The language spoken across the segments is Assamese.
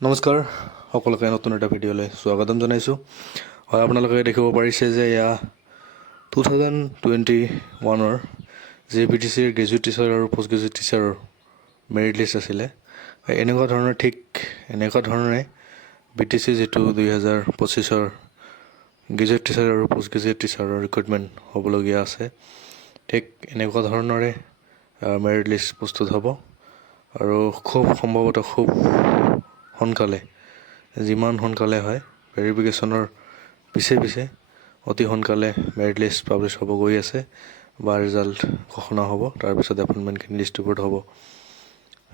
নমস্কাৰ সকলোকে নতুন এটা ভিডিঅ'লৈ স্বাগতম জনাইছোঁ। হয়, আপোনালোকে দেখিব পাৰিছে যে এয়া 2021ৰ যি BTCৰ গ্ৰেজুৱেট টিচাৰ আৰু পষ্ট গ্ৰেজুৱেট টিচাৰৰ মেৰিট লিষ্ট আছিলে। এনেকুৱা ধৰণে BTC যিটো 2025ৰ গ্ৰেজুৱেট টিচাৰ আৰু পষ্ট গ্ৰেজুৱেট টিচাৰৰ ৰিক্ৰুইটমেণ্ট হ'বলগীয়া আছে, ঠিক এনেকুৱা ধৰণৰে মেৰিট লিষ্ট প্ৰস্তুত হ'ব আৰু খুব সম্ভৱতঃ খুব সোনকালে, যিমান সোনকালে হয় ভেৰিফিকেশ্যনৰ পিছে অতি সোনকালে মেৰিট লিষ্ট পাব্লিছ হ'ব গৈ আছে বা ৰিজাল্ট ঘোষণা হ'ব। তাৰপিছত এপইণ্টমেণ্টখিনি ডিষ্ট্ৰিবিউট হ'ব।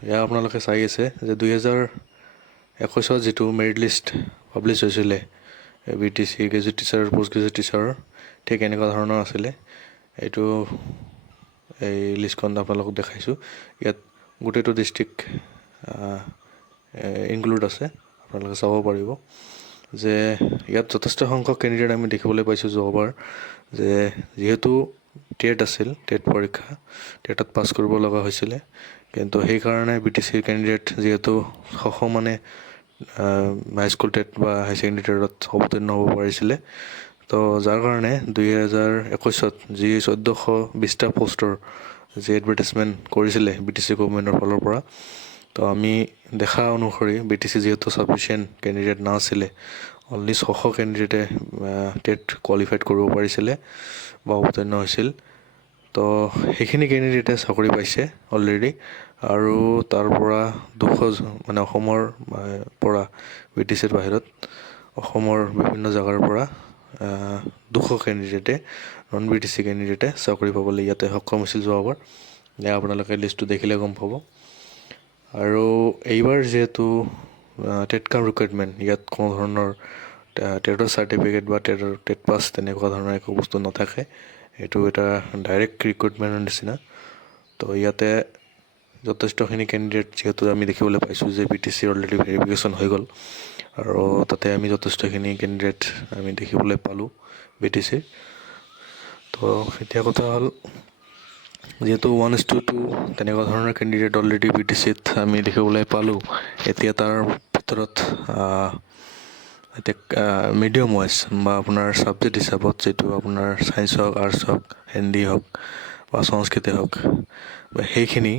এয়া আপোনালোকে চাই আছে যে 2021ত যিটো মেৰিট লিষ্ট পাব্লিছ হৈছিলে BTC গ্ৰেজুৱেট টিচাৰ আৰু পষ্ট গ্ৰেজুৱেট টিচাৰৰ, ঠিক এনেকুৱা ধৰণৰ আছিলে। এই লিষ্টখন আপোনালোকক দেখাইছোঁ। ইয়াত গোটেইটো ডিষ্ট্ৰিক্ট ইনক্লুড আছে। আপোনালোকে চাব পাৰিব যে ইয়াত যথেষ্ট সংখ্যক কেণ্ডিডেট আমি দেখিবলৈ পাইছোঁ যোৱাবাৰ, যে যিহেতু টেট আছিল, টেট পৰীক্ষা, টেটত পাছ কৰিব লগা হৈছিলে, কিন্তু সেইকাৰণে BTCৰ কেণ্ডিডেট যিহেতু মানে হাইস্কুল টেট বা হাই ছেকেণ্ডেৰী টেটত অৱতীৰ্ণ হ'ব পাৰিছিলে, তো যাৰ কাৰণে 2021ত যি 1420টা পষ্টৰ যি এডভাৰটাইজমেণ্ট কৰিছিলে BTC গভৰ্ণমেণ্টৰ ফালৰ পৰা, তো আমি দেখা অনুসৰি BTC যিহেতু ছাফিচিয়েণ্ট কেণ্ডিডেট নাছিলে, অনলি 600 কেণ্ডিডেটে টেট কোৱালিফাইড কৰিব পাৰিছিলে বা অৱতীৰ্ণ হৈছিল। তো সেইখিনি কেণ্ডিডেটে চাকৰি পাইছে অলৰেডি, আৰু তাৰ পৰা 200 মানে অসমৰ পৰা BTCৰ বাহিৰত অসমৰ বিভিন্ন জেগাৰ পৰা 200 কেণ্ডিডেটে নন BTC কেণ্ডিডেটে চাকৰি পাবলৈ ইয়াতে সক্ষম হৈছিল যোৱাবাৰ। আপোনালোকে লিষ্টটো দেখিলে গম পাব। আৰু এইবাৰ যিহেতু টেট কাম ৰিক্ৰুইটমেণ্ট, ইয়াত কোনো ধৰণৰ টেটৰ চাৰ্টিফিকেট বা টেট পাছ তেনেকুৱা ধৰণৰ একো বস্তু নাথাকে। এইটো এটা ডাইৰেক্ট ৰিক্ৰুইটমেণ্টৰ নিচিনা। তো ইয়াতে যথেষ্টখিনি কেণ্ডিডেট যিহেতু আমি দেখিবলৈ পাইছোঁ যে BTC অলৰেডি ভেৰিফিকেশ্যন হৈ গ'ল, আৰু তাতে আমি যথেষ্টখিনি কেণ্ডিডেট আমি দেখিবলৈ পালোঁ BTCৰ। তো এতিয়া কথা হ'ল, যিহেতু 1:2 তেনেকুৱা ধৰণৰ কেণ্ডিডেট অলৰেডি BTCত আমি দেখিবলৈ পালোঁ, এতিয়া তাৰ ভিতৰত এতিয়া মিডিয়াম ৱাইজ বা আপোনাৰ ছাবজেক্ট হিচাপত, যিটো আপোনাৰ ছায়েন্স হওক, আৰ্টছ হওক, হিন্দী হওক বা সংস্কৃতে হওক, বা সেইখিনি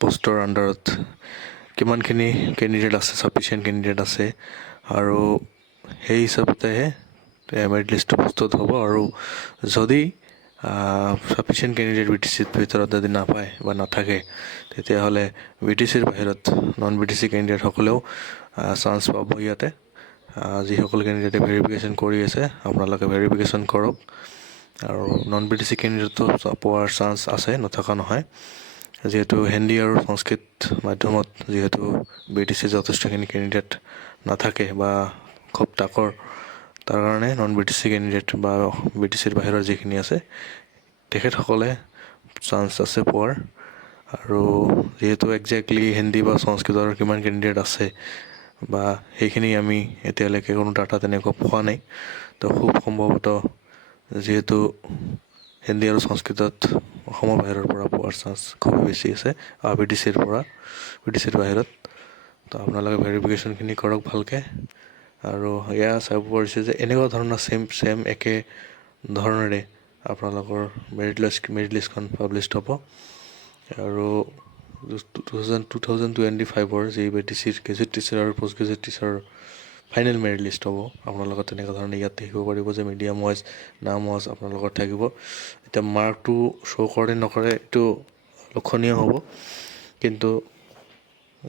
পষ্টৰ আণ্ডাৰত কিমানখিনি কেণ্ডিডেট আছে, ছাফিচিয়েণ্ট কেণ্ডিডেট আছে, আৰু সেই হিচাপতেহে মেৰিট লিষ্টটো প্ৰস্তুত হ'ব। আৰু যদি ছাফিচিয়েণ্ট কেণ্ডিডেট BTCৰ ভিতৰত যদি নাপায় বা নাথাকে, তেতিয়াহ'লে BTCৰ বাহিৰত নন BTC কেণ্ডিডেটসকলেও চান্স পাব ইয়াতে। যিসকল কেণ্ডিডেটে ভেৰিফিকেশ্যন কৰি আছে, আপোনালোকে ভেৰিফিকেশ্যন কৰক, আৰু নন BTC কেণ্ডিডেটটো পোৱাৰ চান্স আছে, নথকা নহয়। যিহেতু হিন্দী আৰু সংস্কৃত মাধ্যমত যিহেতু BTCৰ যথেষ্টখিনি কেণ্ডিডেট নাথাকে বা খুব তাকৰ, তাৰ কাৰণে নন BTC কেণ্ডিডেট বা BTCৰ বাহিৰৰ যিখিনি আছে তেখেতসকলে চান্স আছে পোৱাৰ। আৰু যিহেতু একজেক্টলি হিন্দী বা সংস্কৃতৰ কিমান কেণ্ডিডেট আছে বা সেইখিনি আমি এতিয়ালৈকে কোনো ডাটা তেনেকুৱা পোৱা নাই। তো খুব সম্ভৱতঃ যিহেতু হিন্দী আৰু সংস্কৃতত অসমৰ বাহিৰৰ পৰা পোৱাৰ চান্স খুবেই বেছি আছে BTCৰ বাহিৰত। তো আপোনালোকে ভেৰিফিকেশ্যনখিনি কৰক ভালকৈ। আৰু এয়া চাব পাৰিছে যে এনেকুৱা ধৰণৰ ছেম একে ধৰণেৰে আপোনালোকৰ মেৰিট লিষ্টখন পাব্লিছ হ'ব। আৰু 2025ৰ যি BTCৰ গ্ৰেজুৱেট টিচাৰ আৰু পষ্ট গ্ৰেজুৱেট টিচাৰৰ ফাইনেল মেৰিট লিষ্ট হ'ব। আপোনালোকে তেনেকুৱা ধৰণে ইয়াত দেখিব পাৰিব যে মিডিয়াম ৱাইজ, নাম ৱাইজ আপোনালোকৰ থাকিব। এতিয়া মাৰ্কটো শ্ব' কৰে নকৰে এইটো লক্ষণীয় হ'ব, কিন্তু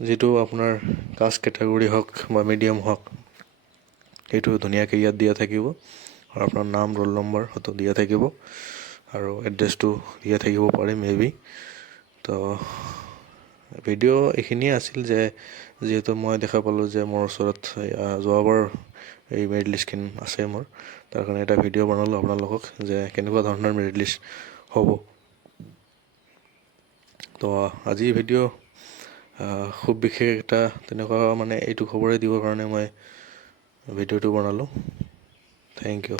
যিটো আপোনাৰ কাষ্ট কেটেগৰী হওক বা মিডিয়াম হওক, সেইটো ধুনীয়াকৈ ইয়াত দিয়া থাকিব, আৰু আপোনাৰ নাম, ৰোল নম্বৰ হয়তো দিয়া থাকিব, আৰু এড্ৰেছটো দিয়া থাকিব পাৰে মেবি। তো ভিডিঅ' এইখিনিয়ে আছিল, যে যিহেতু মই দেখা পালোঁ যে মোৰ ওচৰত যোৱাবাৰ এই মেৰিট লিষ্টখিনি আছে মোৰ, তাৰ কাৰণে এটা ভিডিঅ' বনালোঁ আপোনালোকক যে কেনেকুৱা ধৰণৰ মেৰিট লিষ্ট হ'ব। তো আজি ভিডিঅ' খুব বিশেষ এটা তেনেকুৱা মানে এইটো খবৰে দিবৰ কাৰণে মই ভিডিঅ'টো বনালোঁ। Thank U.